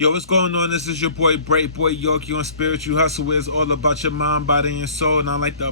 Yo, what's going on? This is your boy, Bright Boy Yorkie on Spiritual Hustle, where it's all about your mind, body, and soul. And I like to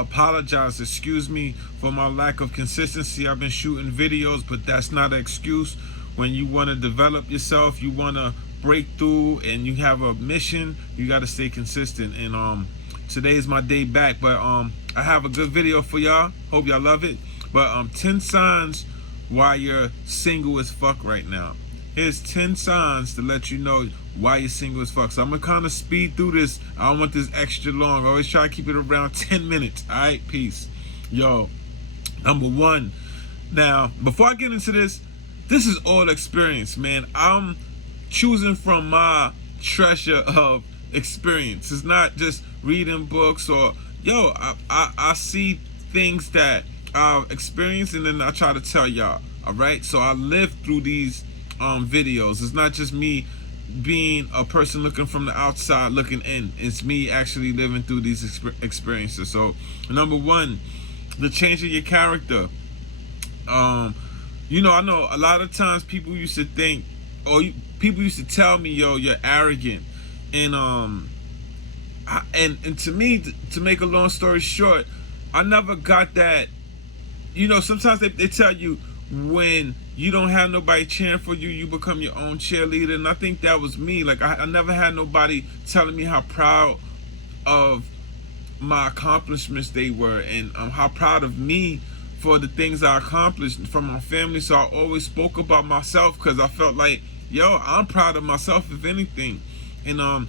apologize, excuse me, for my lack of consistency. I've been shooting videos, but that's not an excuse. When you want to develop yourself, you want to break through, and you have a mission, you got to stay consistent. And today is my day back, but I have a good video for y'all. Hope y'all love it. But 10 signs why you're single as fuck right now. Here's 10 signs to let you know why you're single as fuck. So I'm gonna kind of speed through this. I don't want this extra long. I always try to keep it around 10 minutes. All right, peace. Yo, number one. Now, before I get into this is all experience, man. I'm choosing from my treasure of experience. It's not just reading books or, I see things that I've experienced and then I try to tell y'all. All right, so I live through these videos. It's not just me being a person looking from the outside looking in. It's me actually living through these experiences. So number one, the change of your character. I know a lot of times people used to think, people used to tell me, yo, you're arrogant. And to me, to make a long story short, I never got that. Sometimes they tell you, when you don't have nobody cheering for you, you become your own cheerleader. And I think that was me. Like, I never had nobody telling me how proud of my accomplishments they were, and how proud of me for the things I accomplished from my family. So I always spoke about myself because I felt like, I'm proud of myself, if anything. And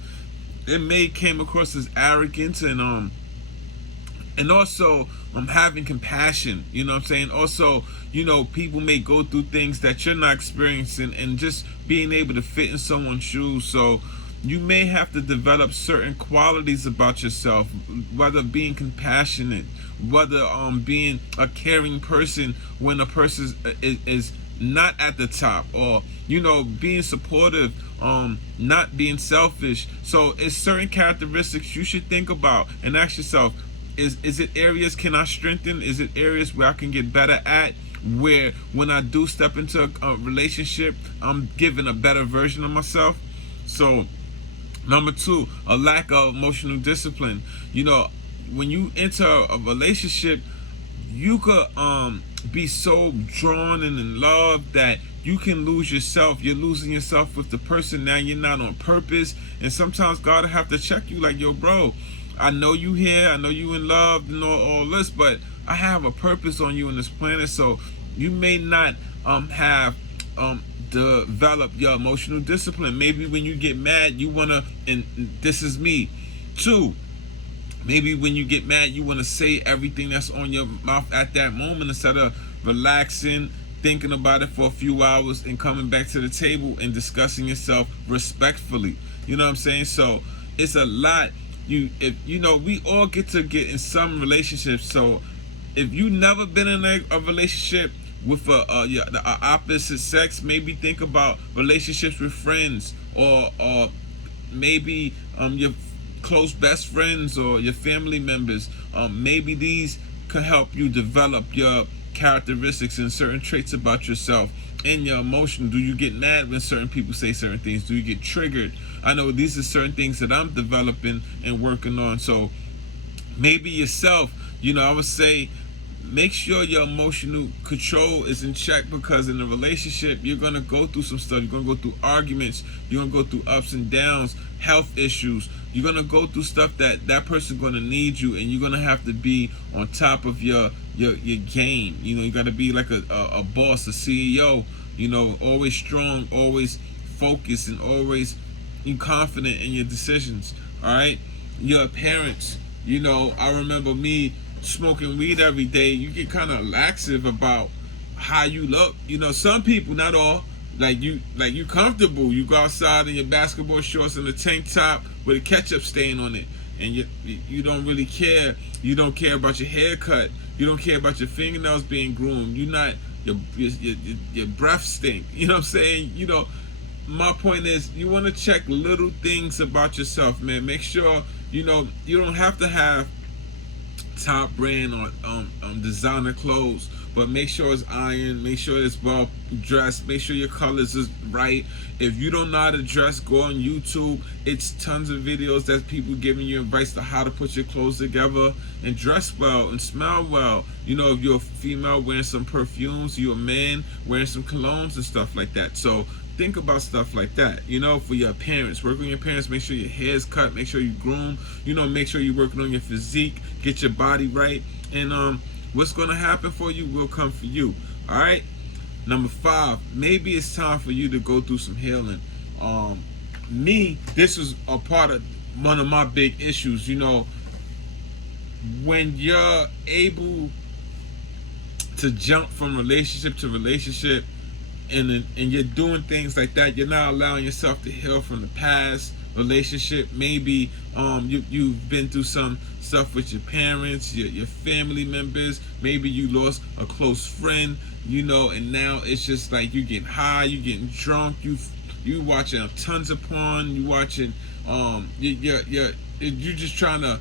it came across as arrogance, and also having compassion. You know what I'm saying? Also, people may go through things that you're not experiencing, and just being able to fit in someone's shoes. So you may have to develop certain qualities about yourself, whether being compassionate, whether being a caring person when a person is not at the top, or being supportive, not being selfish. So it's certain characteristics you should think about and ask yourself, is it areas can I strengthen? Is it areas where I can get better at, where when I do step into a relationship, I'm giving a better version of myself? So number two, a lack of emotional discipline. When you enter a relationship, you could be so drawn and in love that you can lose yourself. You're losing yourself with the person. Now you're not on purpose, and sometimes God will have to check you, like, yo, bro, I know you here, I know you in love, all this, but I have a purpose on you on this planet. So you may not have developed your emotional discipline. Maybe when you get mad, you wanna, and this is me too, maybe when you get mad, you want to say everything that's on your mouth at that moment, instead of relaxing, thinking about it for a few hours, and coming back to the table and discussing yourself respectfully. You know what I'm saying? So it's a lot. We all get in some relationships. So if you never been in a relationship with the opposite sex, maybe think about relationships with friends, or maybe your close best friends or your family members. Maybe these can help you develop your characteristics and certain traits about yourself. And your emotion. Do you get mad when certain people say certain things? Do you get triggered? I know these are certain things that I'm developing and working on. So maybe yourself, I would say, make sure your emotional control is in check, because in a relationship, you're going to go through some stuff. You're going to go through arguments. You're going to go through ups and downs, health issues. You're going to go through stuff that person's going to need you, and you're going to have to be on top of your game. You got to be like a boss, a CEO, always strong, always focused, and always confident in your decisions. All right. Your appearance. I remember me smoking weed every day. You get kind of laxive about how you look. Some people, not all, like you comfortable. You go outside in your basketball shorts and a tank top with a ketchup stain on it, and you don't really care. You don't care about your haircut. You don't care about your fingernails being groomed. Your breath stink. You know what I'm saying? My point is, you want to check little things about yourself, man. Make sure you don't have to have top brand or designer clothes, but make sure it's ironed, make sure it's well dressed, make sure your colors is right. If you don't know how to dress, go on YouTube. It's tons of videos that people giving you advice to how to put your clothes together and dress well and smell well. You know, if you're a female wearing some perfumes, you're a man wearing some colognes and stuff like that. So think about stuff like that. You know, for your appearance, work on your appearance. Make sure your hair's cut. Make sure you groom. You know, make sure you're working on your physique. Get your body right. And what's gonna happen for you will come for you. All right. Number 5, maybe it's time for you to go through some healing. This was a part of one of my big issues. You know, when you're able to jump from relationship to relationship, and you're doing things like that, you're not allowing yourself to heal from the past relationship. Maybe you've been through some stuff with your parents, your family members. Maybe you lost a close friend, you know, and now it's just like you getting high, you getting drunk, you watching tons of porn, you watching you're just trying to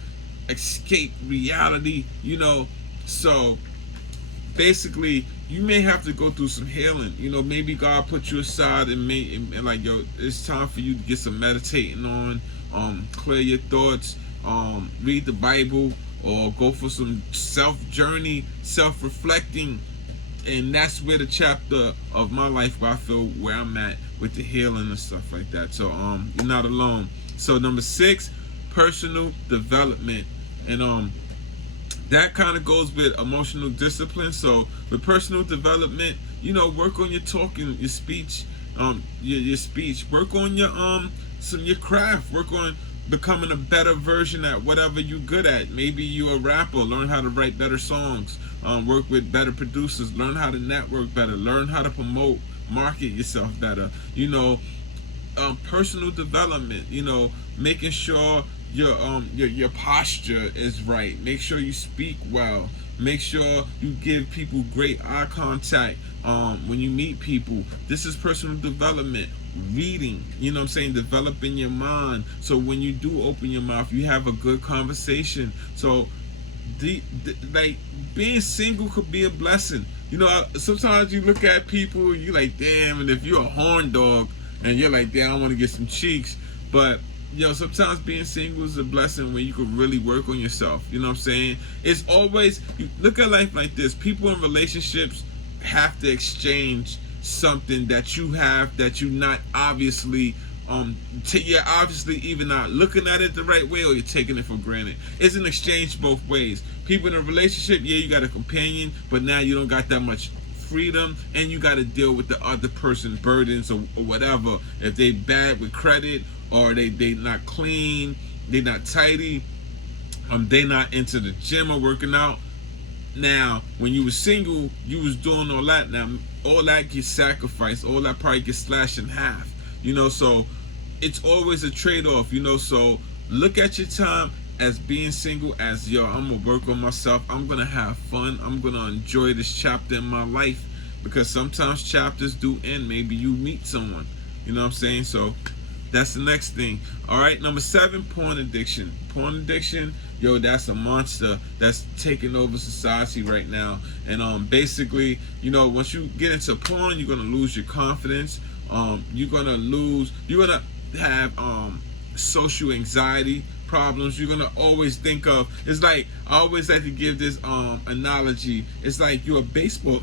escape reality, you know. So basically, you may have to go through some healing. You know, maybe God put you aside and like, yo, it's time for you to get some meditating on, clear your thoughts, read the Bible, or go for some self-journey, self-reflecting. And that's where the chapter of my life where I feel where I'm at with the healing and stuff like that. So you're not alone. So number 6, personal development. And that kind of goes with emotional discipline. So with personal development, you know, work on your talking, your speech, your speech. Work on your craft. Work on becoming a better version at whatever you're good at. Maybe you're a rapper. Learn how to write better songs. Work with better producers. Learn how to network better. Learn how to promote, market yourself better. You know, personal development. You know, making sure your posture is right. Make sure you speak well. Make sure you give people great eye contact when you meet people. This is personal development. Reading, you know what I'm saying, developing your mind, so when you do open your mouth, you have a good conversation. So like, being single could be a blessing. You know, sometimes you look at people, you like, damn, and if you're a horn dog and you're like, damn, I want to get some cheeks. But yo, sometimes being single is a blessing when you can really work on yourself. You know what I'm saying? It's always, you look at life like this. People in relationships have to exchange something that you have that you not obviously you're obviously even not looking at it the right way, or you're taking it for granted. It's an exchange both ways. People in a relationship, yeah, you got a companion, but now you don't got that much freedom, and you got to deal with the other person's burdens or whatever. If they bad with credit, or they not clean, they not tidy, they not into the gym or working out. Now, when you were single, you was doing all that. Now, all that gets sacrificed. All that probably gets slashed in half. You know, so it's always a trade-off. You know, so look at your time as being single as, yo, I'm gonna work on myself. I'm gonna have fun. I'm gonna enjoy this chapter in my life, because sometimes chapters do end. Maybe you meet someone. You know what I'm saying? So that's the next thing. All right, number 7, porn addiction. Porn addiction, yo, that's a monster that's taking over society right now. And basically, you know, once you get into porn, you're gonna lose your confidence. You're gonna have social anxiety problems. You're gonna always think of, it's like, I always like to give this analogy. It's like you're a baseball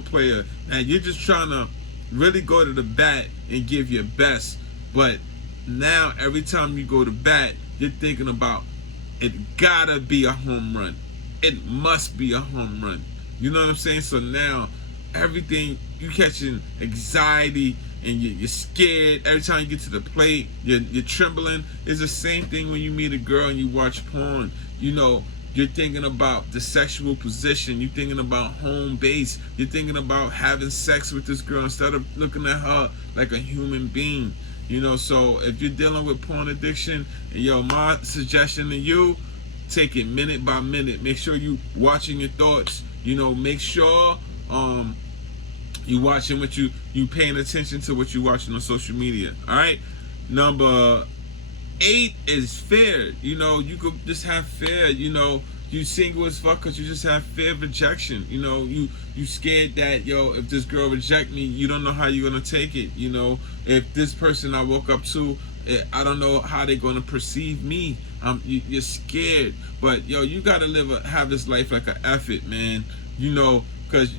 player, and you're just trying to really go to the bat and give your best. But now every time you go to bat, you're thinking about, it gotta be a home run. It must be a home run. You know what I'm saying? So now everything, you catching anxiety, and you're scared. Every time you get to the plate, you're trembling. It's the same thing when you meet a girl and you watch porn. You know, you're thinking about the sexual position. You're thinking about home base. You're thinking about having sex with this girl instead of looking at her like a human being. You know, so if you're dealing with porn addiction, yo, my suggestion to you, take it minute by minute. Make sure you watching your thoughts. You know, make sure you watching what you paying attention to what you watching on social media. All right. Number 8 is fear. You know, you could just have fear. You know, You single as fuck because you just have fear of rejection. You know, you scared that, yo, if this girl reject me, you don't know how you're gonna take it. You know, if this person I woke up to, I don't know how they're gonna perceive me. You're scared, but yo, you gotta have this life like an effort, man. You know, because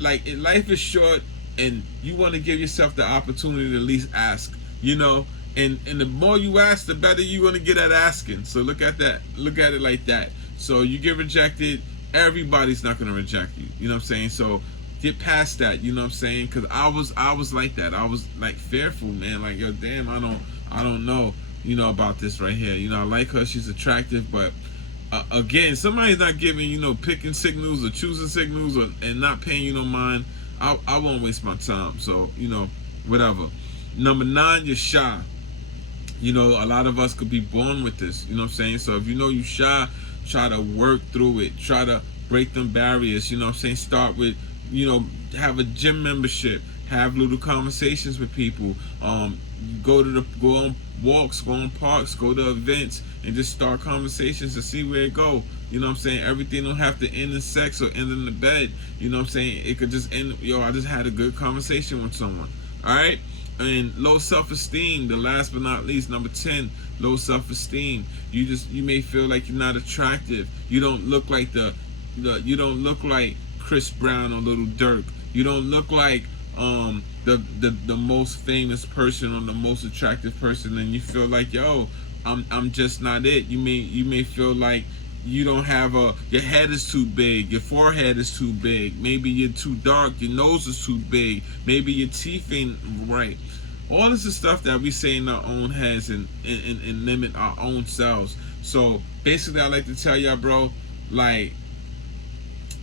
like life is short, and you want to give yourself the opportunity to at least ask. You know, and the more you ask, the better you want to get at asking. So look at that. Look at it like that. So you get rejected, everybody's not gonna reject you. You know what I'm saying? So get past that. You know what I'm saying? Because I was like that. I was like fearful, man. Like, yo, damn, I don't know. You know about this right here. You know, I like her. She's attractive, but again, somebody's not giving, you know, picking signals or choosing signals and not paying you no mind. I won't waste my time. So, you know, whatever. Number 9, you're shy. You know, a lot of us could be born with this. You know what I'm saying? So if you know you're shy, try to work through it. Try to break them barriers. You know what I'm saying? Start with, you know, have a gym membership. Have little conversations with people. Go on walks, go on parks, go to events, and just start conversations to see where it go. You know what I'm saying? Everything don't have to end in sex or end in the bed. You know what I'm saying? It could just end, yo, I just had a good conversation with someone. All right? And low self-esteem, the last but not least, number 10, low self-esteem. You may feel like you're not attractive. You don't look like you don't look like Chris Brown or Little Durk. You don't look like the most famous person or the most attractive person, and you feel like, yo, I'm just not it. You may feel like you don't have your head is too big, your forehead is too big, maybe you're too dark, your nose is too big, maybe your teeth ain't right. All this is stuff that we say in our own heads and limit our own selves. So basically, I like to tell y'all, bro, like,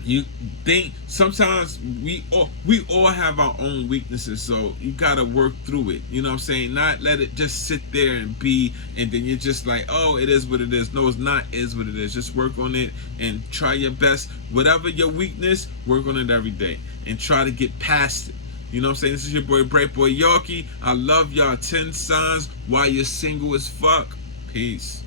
you think sometimes we all have our own weaknesses, so you gotta work through it. You know what I'm saying? Not let it just sit there and be, and then you're just like, oh, it is what it is. No, it's not. Is what it is. Just work on it and try your best. Whatever your weakness, work on it every day and try to get past it. You know what I'm saying? This is your boy Bright Boy Yorkie. I love y'all. 10 signs why you're single as fuck. Peace.